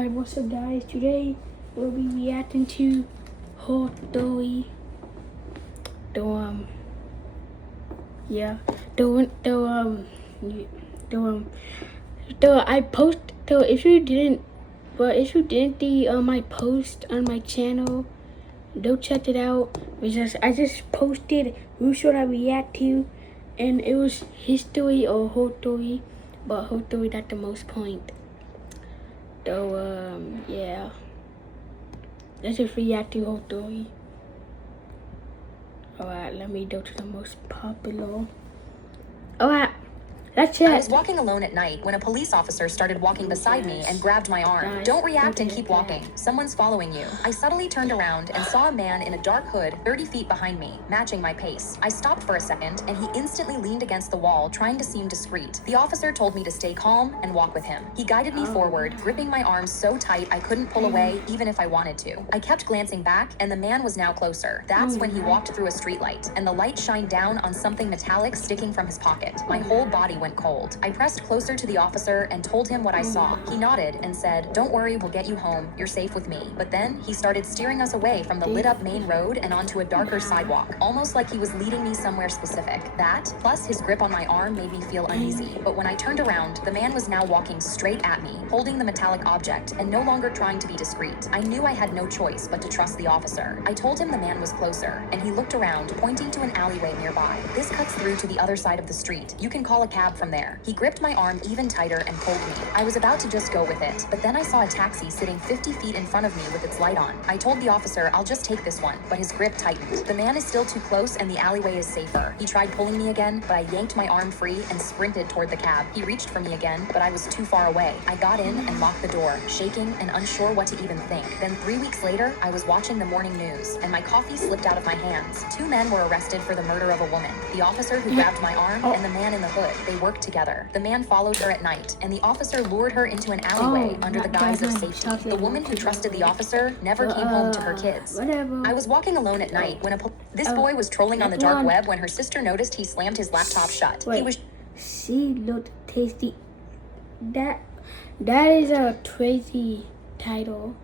Alright, what's up guys? Today we'll be reacting to Hotoy. I post if you didn't my post on my channel, don't check it out. I just posted who should I react to, and it was history or Hotoy, but Hotoy got the most point. So yeah, let's just react to Hotoy. Alright, let me go to the most popular. Alright, that's it. I was walking alone at night when a police officer started walking beside me and grabbed my arm. Don't react and keep walking. Someone's following you. I subtly turned around and saw a man in a dark hood 30 feet behind me, matching my pace. I stopped for a second and he instantly leaned against the wall, trying to seem discreet. The officer told me to stay calm and walk with him. He guided me forward, gripping my arm so tight I couldn't pull away even if I wanted to. I kept glancing back and the man was now closer. That's when he walked through a streetlight and the light shined down on something metallic sticking from his pocket. My whole body went cold. I pressed closer to the officer and told him what I saw. He nodded and said, "Don't worry, we'll get you home. You're safe with me." But then he started steering us away from the lit up main road and onto a darker sidewalk, almost like he was leading me somewhere specific. That, plus his grip on my arm, made me feel uneasy. But when I turned around, the man was now walking straight at me, holding the metallic object and no longer trying to be discreet. I knew I had no choice but to trust the officer. I told him the man was closer, and he looked around, pointing to an alleyway nearby. "This cuts through to the other side of the street. You can call a cab from there." He gripped my arm even tighter and pulled me. I was about to just go with it, but then I saw a taxi sitting 50 feet in front of me with its light on. I told the officer, "I'll just take this one," but his grip tightened. The man is still too close and the alleyway is safer. He tried pulling me again, but I yanked my arm free and sprinted toward the cab. He reached for me again, but I was too far away. I got in and locked the door, shaking and unsure what to even think. Then 3 weeks later, I was watching the morning news, and my coffee slipped out of my hands. 2 men were arrested for the murder of a woman. The officer who grabbed my arm and the man in the hood. They worked together. The man followed her at night, and the officer lured her into an alleyway under the guise of safety. The woman who trusted the officer never came home to her kids. I was walking alone at night when this boy was trolling on the dark web when her sister noticed he slammed his laptop shut. He was She looked tasty. That is a crazy title.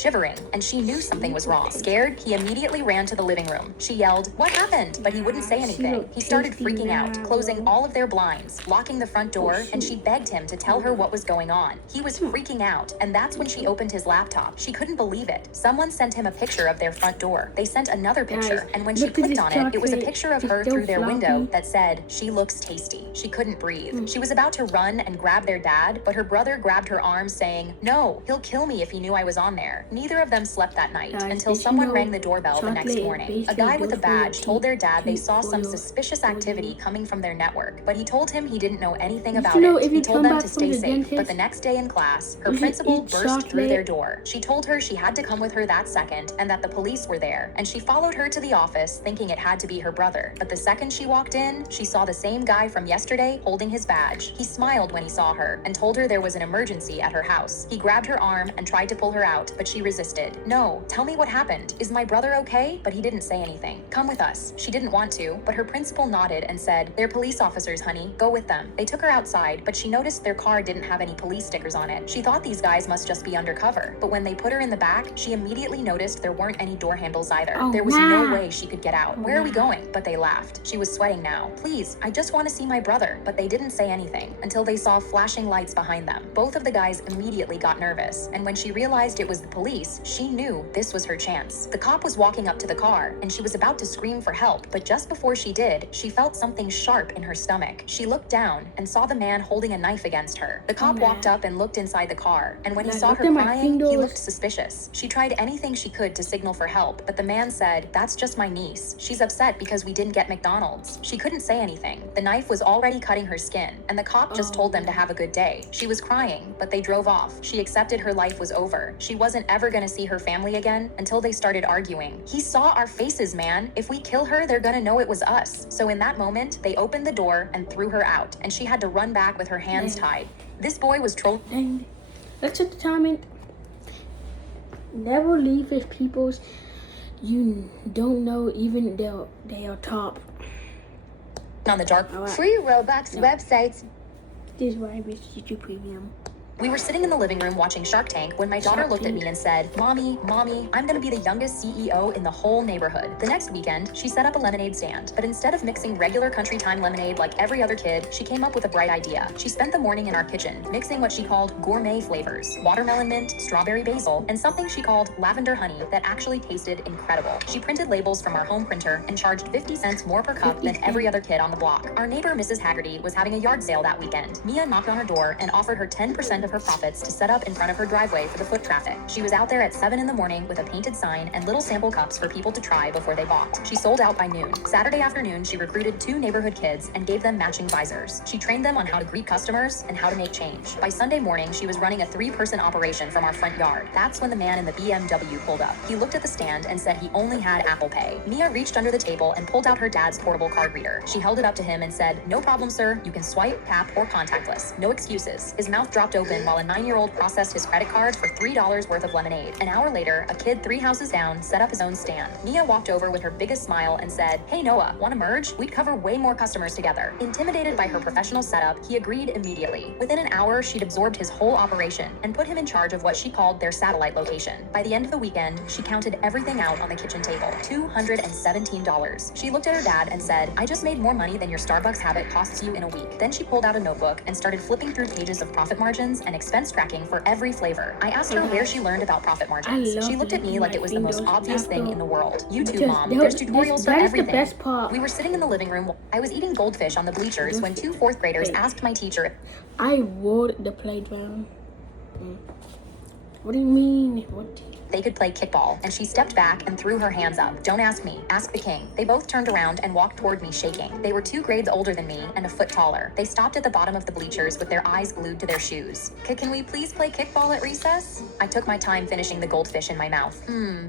shivering, and she knew something was wrong. Scared, he immediately ran to the living room. She yelled, "What happened?" But he wouldn't say anything. He started freaking out, closing all of their blinds, locking the front door, and she begged him to tell her what was going on. He was freaking out, and that's when she opened his laptop. She couldn't believe it. Someone sent him a picture of their front door. They sent another picture, and when she clicked on it, it was a picture of her through their window that said, "She looks tasty." She couldn't breathe. She was about to run and grab their dad, but her brother grabbed her arm, saying, "No, he'll kill me if he knew I was on there." Neither of them slept that night until someone rang the doorbell the next morning. A guy with a badge told their dad they saw some suspicious activity coming from their network, but he told him he didn't know anything about it. He told them to stay safe, but the next day in class, her principal burst through their door. She told her she had to come with her that second and that the police were there, and she followed her to the office thinking it had to be her brother. But the second she walked in, she saw the same guy from yesterday holding his badge. He smiled when he saw her and told her there was an emergency at her house. He grabbed her arm and tried to pull her out, but she resisted. "No, tell me what happened. Is my brother okay?" But he didn't say anything. "Come with us." She didn't want to, but her principal nodded and said, "They're police officers, honey. Go with them." They took her outside, but she noticed their car didn't have any police stickers on it. She thought these guys must just be undercover, but when they put her in the back, she immediately noticed there weren't any door handles either. There was no way she could get out. "Where are we going?" But they laughed. She was sweating now. "Please, I just want to see my brother." But they didn't say anything until they saw flashing lights behind them. Both of the guys immediately got nervous, and when she realized it was the police, she knew this was her chance. The cop was walking up to the car, and she was about to scream for help, but just before she did, she felt something sharp in her stomach. She looked down and saw the man holding a knife against her. The cop walked up and looked inside the car, and when he saw her crying, he looked suspicious. She tried anything she could to signal for help, but the man said, "That's just my niece. She's upset because we didn't get McDonald's." She couldn't say anything. The knife was already cutting her skin, and the cop just told them to have a good day. She was crying, but they drove off. She accepted her life was over. She wasn't ever gonna see her family again until they started arguing. "He saw our faces, man. If we kill her, they're gonna know it was us." So in that moment, they opened the door and threw her out, and she had to run back with her hands tied. This boy was trolling. And let's set the timing. Never leave with people's you don't know, even they are top. On the dark. Free Robux websites. This is why I wish YouTube Premium. We were sitting in the living room watching Shark Tank when my daughter looked at me and said, Mommy, I'm gonna be the youngest CEO in the whole neighborhood. The next weekend, she set up a lemonade stand, but instead of mixing regular country time lemonade like every other kid, she came up with a bright idea. She spent the morning in our kitchen, mixing what she called gourmet flavors, watermelon mint, strawberry basil, and something she called lavender honey that actually tasted incredible. She printed labels from our home printer and charged 50 cents more per cup than every other kid on the block. Our neighbor, Mrs. Haggerty, was having a yard sale that weekend. Mia knocked on her door and offered her 10% of her profits to set up in front of her driveway for the foot traffic. She was out there at 7 in the morning with a painted sign and little sample cups for people to try before they bought. She sold out by noon. Saturday afternoon, she recruited 2 neighborhood kids and gave them matching visors. She trained them on how to greet customers and how to make change. By Sunday morning, she was running a 3-person operation from our front yard. That's when the man in the BMW pulled up. He looked at the stand and said he only had Apple Pay. Mia reached under the table and pulled out her dad's portable card reader. She held it up to him and said, "No problem, sir. You can swipe, tap, or contactless. No excuses." His mouth dropped open while a 9-year-old processed his credit card for $3 worth of lemonade. An hour later, a kid 3 houses down set up his own stand. Mia walked over with her biggest smile and said, "Hey Noah, wanna merge? We'd cover way more customers together." Intimidated by her professional setup, he agreed immediately. Within an hour, she'd absorbed his whole operation and put him in charge of what she called their satellite location. By the end of the weekend, she counted everything out on the kitchen table, $217. She looked at her dad and said, "I just made more money than your Starbucks habit costs you in a week." Then she pulled out a notebook and started flipping through pages of profit margins and expense tracking for every flavor. I asked her where she learned about profit margins. She looked at me like it was the most obvious thing in the world. YouTube, Mom. There's tutorials for everything. The best part. We were sitting in the living room. I was eating goldfish on the bleachers when 2 4th graders asked my teacher. I rode the playground. What do you mean? What? They could play kickball, and she stepped back and threw her hands up. "Don't ask me, ask the king." They both turned around and walked toward me shaking. They were 2 grades older than me and a foot taller. They stopped at the bottom of the bleachers with their eyes glued to their shoes. Can we please play kickball at recess?" I took my time finishing the goldfish in my mouth.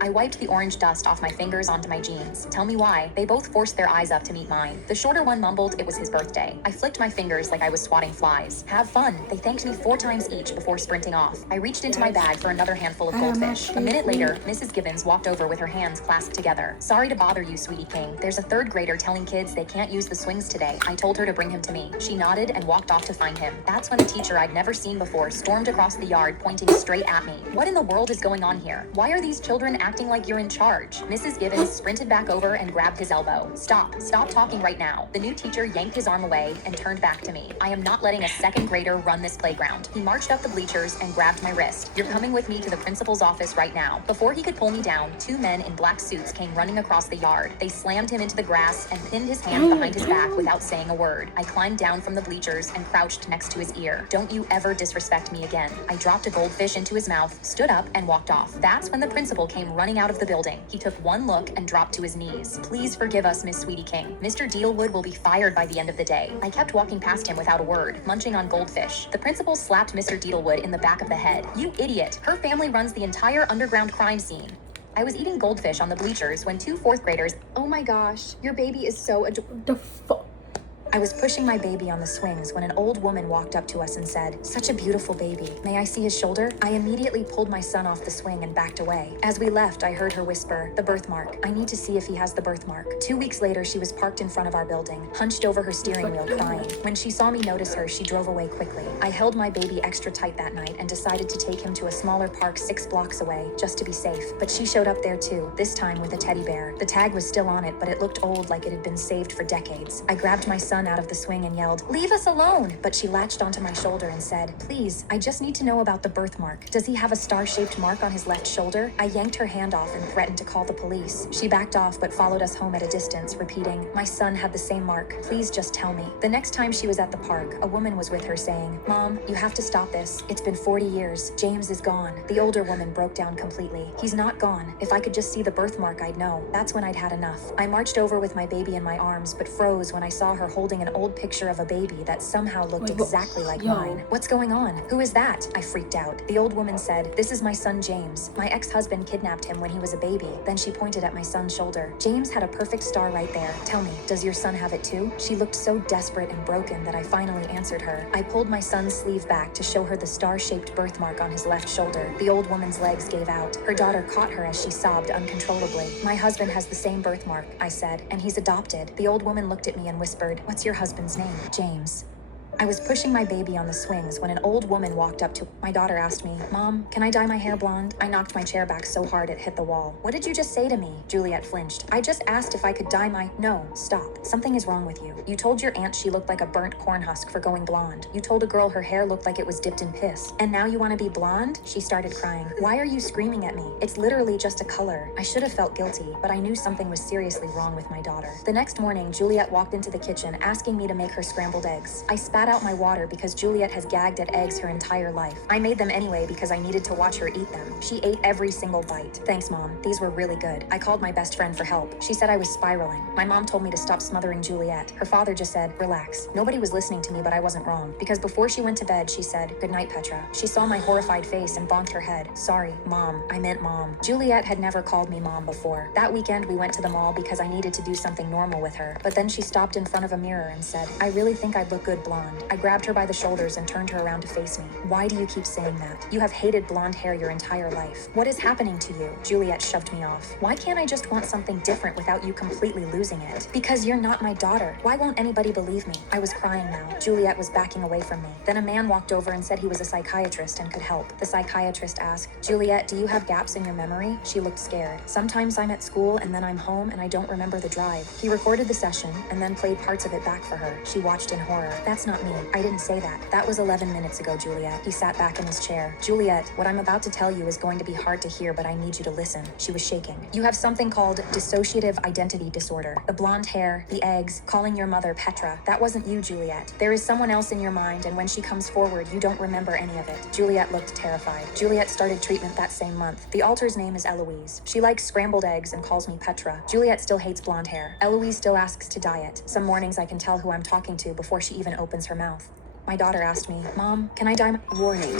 I wiped the orange dust off my fingers onto my jeans. Tell me why. They both forced their eyes up to meet mine. The shorter one mumbled it was his birthday. I flicked my fingers like I was swatting flies. "Have fun." They thanked me 4 times each before sprinting off. I reached into my bag for another handful of goldfish. A minute later, Mrs. Gibbons walked over with her hands clasped together. "Sorry to bother you, sweetie king. There's a 3rd grader telling kids they can't use the swings today. I told her to bring him to me." She nodded and walked off to find him. That's when a teacher I'd never seen before stormed across the yard, pointing straight at me. "What in the world is going on here? Why are these children acting like you're in charge?" Mrs. Gibbons sprinted back over and grabbed his elbow. Stop talking right now." The new teacher yanked his arm away and turned back to me. "I am not letting a 2nd grader run this playground." He marched up the bleachers and grabbed my wrist. "You're coming with me to the principal's office right now." Before he could pull me down, 2 men in black suits came running across the yard. They slammed him into the grass and pinned his hands behind his back without saying a word. I climbed down from the bleachers and crouched next to his ear. "Don't you ever disrespect me again." I dropped a goldfish into his mouth, stood up, and walked off. That's when the principal came running out of the building. He took one look and dropped to his knees. "Please forgive us, Miss Sweetie King. Mr. Dealwood will be fired by the end of the day." I kept walking past him without a word, munching on goldfish. The principal slapped Mr. Dealwood in the back of the head. "You idiot. Her family runs the entire underground crime scene." I was eating goldfish on the bleachers when 2 4th graders. "Oh my gosh, your baby is so adorable." The fuck? I was pushing my baby on the swings when an old woman walked up to us and said, "Such a beautiful baby. May I see his shoulder?" I immediately pulled my son off the swing and backed away. As we left, I heard her whisper, "The birthmark. I need to see if he has the birthmark." 2 weeks later, she was parked in front of our building, hunched over her steering wheel crying. When she saw me notice her, she drove away quickly. I held my baby extra tight that night and decided to take him to a smaller park 6 blocks away, just to be safe. But she showed up there too, this time with a teddy bear. The tag was still on it, but it looked old, like it had been saved for decades. I grabbed my son out of the swing and yelled, "Leave us alone!" But she latched onto my shoulder and said, "Please, I just need to know about the birthmark. Does he have a star-shaped mark on his left shoulder?" I yanked her hand off and threatened to call the police. She backed off but followed us home at a distance, repeating, "My son had the same mark. Please just tell me." The next time she was at the park, a woman was with her saying, "Mom, you have to stop this. It's been 40 years. James is gone." The older woman broke down completely. "He's not gone. If I could just see the birthmark, I'd know." That's when I'd had enough. I marched over with my baby in my arms but froze when I saw her holding an old picture of a baby that somehow looked exactly like mine. "What's going on? Who is that?" I freaked out. The old woman said, "This is my son James. My ex-husband kidnapped him when he was a baby." Then she pointed at my son's shoulder. James had a perfect star right there. "Tell me, does your son have it too?" She looked so desperate and broken that I finally answered her. I pulled my son's sleeve back to show her the star-shaped birthmark on his left shoulder. The old woman's legs gave out. Her daughter caught her as she sobbed uncontrollably. "My husband has the same birthmark," I said, "and he's adopted." The old woman looked at me and whispered, "What's your husband's name?" "James." I was pushing my baby on the swings when an old woman walked up to my daughter asked me, "Mom, can I dye my hair blonde?" I knocked my chair back so hard it hit the wall. "What did you just say to me?" Juliet flinched. "I just asked if I could dye my— No, stop. Something is wrong with you. You told your aunt she looked like a burnt corn husk for going blonde. You told a girl her hair looked like it was dipped in piss. And now you want to be blonde?" She started crying. "Why are you screaming at me? It's literally just a color." I should have felt guilty, but I knew something was seriously wrong with my daughter. The next morning, Juliet walked into the kitchen asking me to make her scrambled eggs. I spat out my water because Juliet has gagged at eggs her entire life. I made them anyway because I needed to watch her eat them. She ate every single bite. "Thanks, Mom. These were really good." I called my best friend for help. She said I was spiraling. My mom told me to stop smothering Juliet. Her father just said, "Relax." Nobody was listening to me, but I wasn't wrong. Because before she went to bed, she said, "Good night, Petra." She saw my horrified face and bonked her head. "Sorry, Mom. I meant Mom." Juliet had never called me Mom before. That weekend, we went to the mall because I needed to do something normal with her. But then she stopped in front of a mirror and said, "I really think I'd look good blonde." I grabbed her by the shoulders and turned her around to face me. "Why do you keep saying that? You have hated blonde hair your entire life. What is happening to you?" Juliet shoved me off. "Why can't I just want something different without you completely losing it?" "Because you're not my daughter. Why won't anybody believe me?" I was crying now. Juliet was backing away from me. Then a man walked over and said he was a psychiatrist and could help. The psychiatrist asked, "Juliet, do you have gaps in your memory?" She looked scared. "Sometimes I'm at school and then I'm home and I don't remember the drive." He recorded the session and then played parts of it back for her. She watched in horror. "That's not me. I didn't say that. That was 11 minutes ago, Juliet." He sat back in his chair. "Juliet, what I'm about to tell you is going to be hard to hear, but I need you to listen." She was shaking. "You have something called dissociative identity disorder. The blonde hair, the eggs, calling your mother Petra. That wasn't you, Juliet. There is someone else in your mind, and when she comes forward, you don't remember any of it." Juliet looked terrified. Juliet started treatment that same month. The alter's name is Eloise. She likes scrambled eggs and calls me Petra. Juliet still hates blonde hair. Eloise still asks to dye it. Some mornings I can tell who I'm talking to before she even opens her mouth. My daughter asked me, "Mom, can I dye my—" "Warning.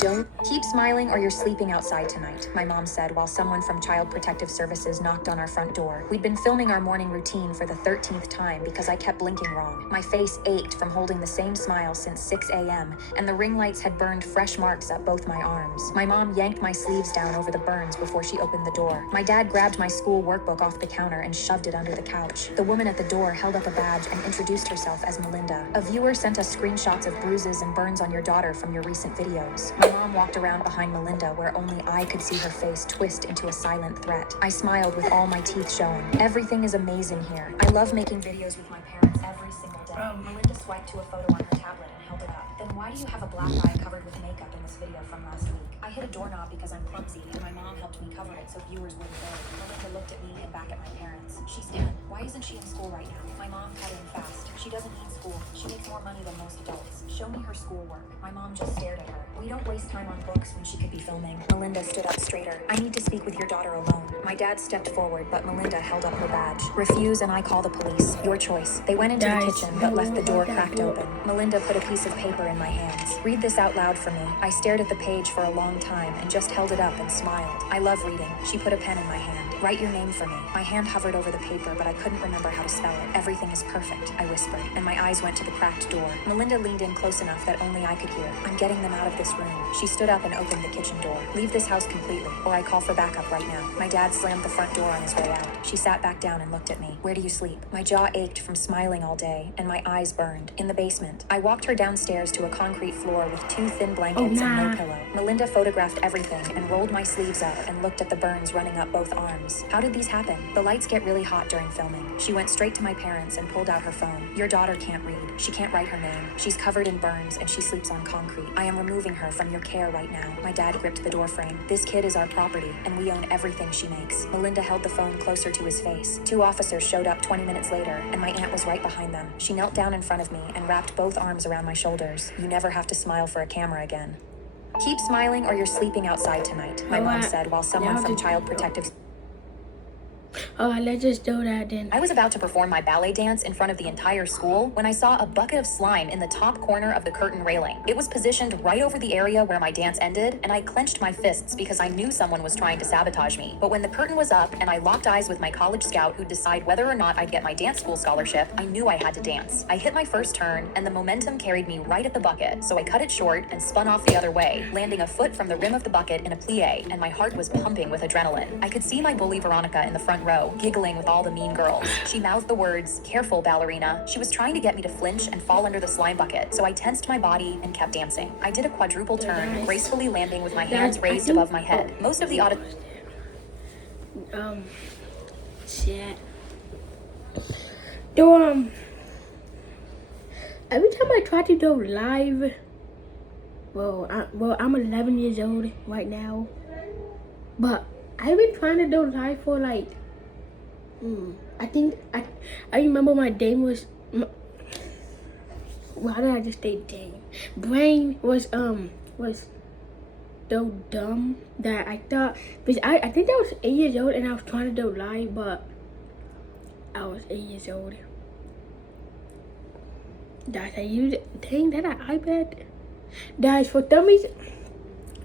Don't keep smiling or you're sleeping outside tonight," my mom said while someone from Child Protective Services knocked on our front door. We'd been filming our morning routine for the 13th time because I kept blinking wrong. My face ached from holding the same smile since 6 a.m., and the ring lights had burned fresh marks up both my arms. My mom yanked my sleeves down over the burns before she opened the door. My dad grabbed my school workbook off the counter and shoved it under the couch. The woman at the door held up a badge and introduced herself as Melinda. "A viewer sent us screenshots of bruises and burns on your daughter from your recent videos." My mom walked around behind Melinda where only I could see her face twist into a silent threat. I smiled with all my teeth showing. "Everything is amazing here. I love making videos with my parents every single day." Melinda swiped to a photo on her tablet and held it up. "Then why do you have a black eye covered with makeup in this video from last week?" "I hit a doorknob because I'm clumsy and my mom helped me cover it so viewers wouldn't know." Melinda looked at me and back at my parents. "She's 10. Why isn't she in school right now?" My mom cut in fast. "She doesn't need school. She makes more money than most adults. Show me her schoolwork." My mom just stared at her. "We don't waste time on books when she could be filming." Melinda stood up straighter. "I need to speak with your daughter alone." My dad stepped forward, but Melinda held up her badge. "Refuse and I call the police. Your choice." They went into the kitchen but left the door cracked open. Melinda put a piece of paper in my hands. "Read this out loud for me." I stared at the page for a long time and just held it up and smiled. "I love reading." She put a pen in my hand. "Write your name for me." My hand hovered over the paper, but I couldn't remember how to spell it. "Everything is perfect," I whispered, and my eyes went to the cracked door. Melinda leaned in close enough that only I could hear. "I'm getting them out of this room." She stood up and opened the kitchen door. "Leave this house completely, or I call for backup right now." My dad slammed the front door on his way out. She sat back down and looked at me. "Where do you sleep?" My jaw ached from smiling all day, and my eyes burned. "In the basement." I walked her downstairs to a concrete floor with 2 thin blankets and no pillow. Melinda photographed everything and rolled my sleeves up and looked at the burns running up both arms. "How did these happen?" "The lights get really hot during filming." She went straight to my parents and pulled out her phone. "Your daughter can't read. She can't write her name. She's covered in burns and she sleeps on concrete. I am removing her from your care right now." My dad gripped the door frame. "This kid is our property and we own everything she makes." Melinda held the phone closer to his face. 2 officers showed up 20 minutes later and my aunt was right behind them. She knelt down in front of me and wrapped both arms around my shoulders. "You never have to smile for a camera again." "Keep smiling or you're sleeping outside tonight," my mom said while someone from Child Protective... Oh, let's just do that then. I was about to perform my ballet dance in front of the entire school when I saw a bucket of slime in the top corner of the curtain railing. It was positioned right over the area where my dance ended, and I clenched my fists because I knew someone was trying to sabotage me. But when the curtain was up and I locked eyes with my college scout who'd decide whether or not I'd get my dance school scholarship, I knew I had to dance. I hit my first turn, and the momentum carried me right at the bucket, so I cut it short and spun off the other way, landing a foot from the rim of the bucket in a plie, and my heart was pumping with adrenaline. I could see my bully Veronica in the front row, giggling with all the mean girls. She mouthed the words, "Careful, ballerina." She was trying to get me to flinch and fall under the slime bucket, so I tensed my body and kept dancing. I did a quadruple turn, gracefully landing with my hands raised above my head. Most of the chat. Though, every time I try to go live, I'm 11 years old right now, but I've been trying to go live for like, I think I remember my name was. Why did I just say dang? Brain was so dumb that I thought, because I think I was 8 years old and I was trying to go live, but I was 8 years old. Guys, I used dang that an iPad. Guys, for dummies,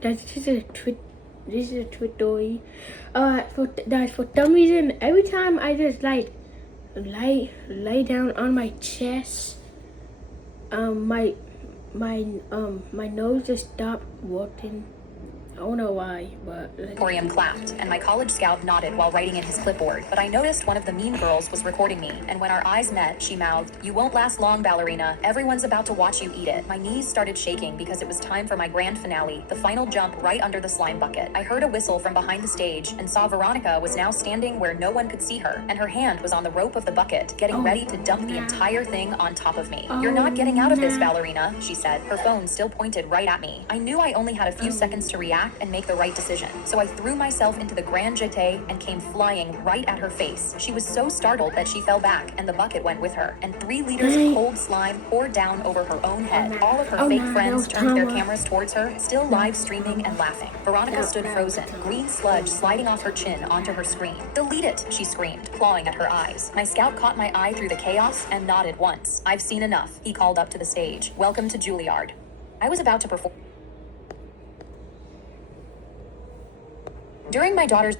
guys, this is a tweet story. For some reason, every time I just like lay down on my chest, my nose just stopped working. I don't know why, but auditorium clapped, and my college scout nodded while writing in his clipboard. But I noticed one of the mean girls was recording me, and when our eyes met, she mouthed, "You won't last long, ballerina. Everyone's about to watch you eat it." My knees started shaking because it was time for my grand finale, the final jump right under the slime bucket. I heard a whistle from behind the stage and saw Veronica was now standing where no one could see her, and her hand was on the rope of the bucket, getting ready to dump the entire thing on top of me. "You're not getting out of this, ballerina," she said, her phone still pointed right at me. I knew I only had a few seconds to react and make the right decision. So I threw myself into the grand jeté and came flying right at her face. She was so startled that she fell back and the bucket went with her, and 3 liters of cold slime poured down over her own head. All of her fake friends turned their cameras towards her, still live streaming and laughing. Veronica stood frozen, green sludge sliding off her chin onto her screen. "Delete it," she screamed, clawing at her eyes. My scout caught my eye through the chaos and nodded once. "I've seen enough," he called up to the stage. "Welcome to Juilliard." I was about to perform. During my daughter's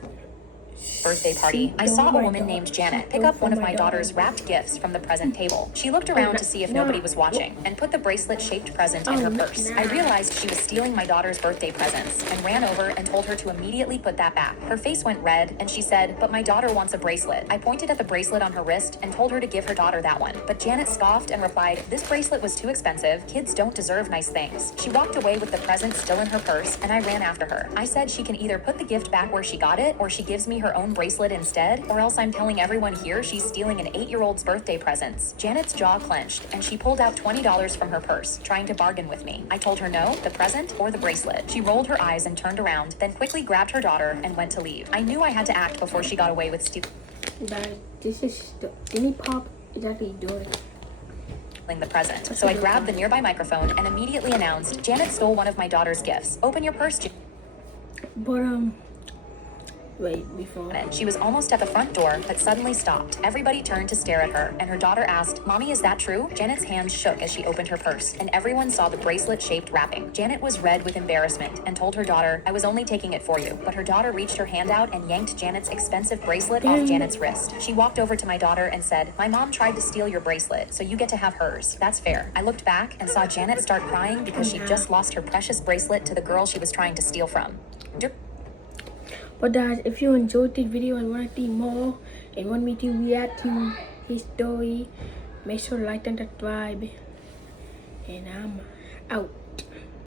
birthday party, I saw a woman named Janet pick up one of my daughter's wrapped gifts from the present table. She looked around to see if nobody was watching and put the bracelet-shaped present in her purse. I realized she was stealing my daughter's birthday presents and ran over and told her to immediately put that back. Her face went red and she said, "But my daughter wants a bracelet." I pointed at the bracelet on her wrist and told her to give her daughter that one. But Janet scoffed and replied, "This bracelet was too expensive. Kids don't deserve nice things." She walked away with the present still in her purse and I ran after her. I said she can either put the gift back where she got it or she gives me her own bracelet instead, or else I'm telling everyone here she's stealing an 8-year-old's birthday presents. Janet's jaw clenched and she pulled out $20 from her purse, trying to bargain with me. I told her no, the present or the bracelet. She rolled her eyes and turned around, then quickly grabbed her daughter and went to leave. I knew I had to act before she got away with Guys, this is the Dinny Pop is actually doing the present. So I grabbed the nearby microphone and immediately announced, "Janet stole one of my daughter's gifts. Open your purse, but wait, before She was almost at the front door, but suddenly stopped. Everybody turned to stare at her, and her daughter asked, "Mommy, is that true?" Janet's hands shook as she opened her purse, and everyone saw the bracelet-shaped wrapping. Janet was red with embarrassment and told her daughter, "I was only taking it for you." But her daughter reached her hand out and yanked Janet's expensive bracelet off Janet's wrist. She walked over to my daughter and said, "My mom tried to steal your bracelet, so you get to have hers. That's fair." I looked back and saw Janet start crying because she just lost her precious bracelet to the girl she was trying to steal from. But guys, if you enjoyed this video and want to see more and want me to react to his story, make sure to like and subscribe. And I'm out.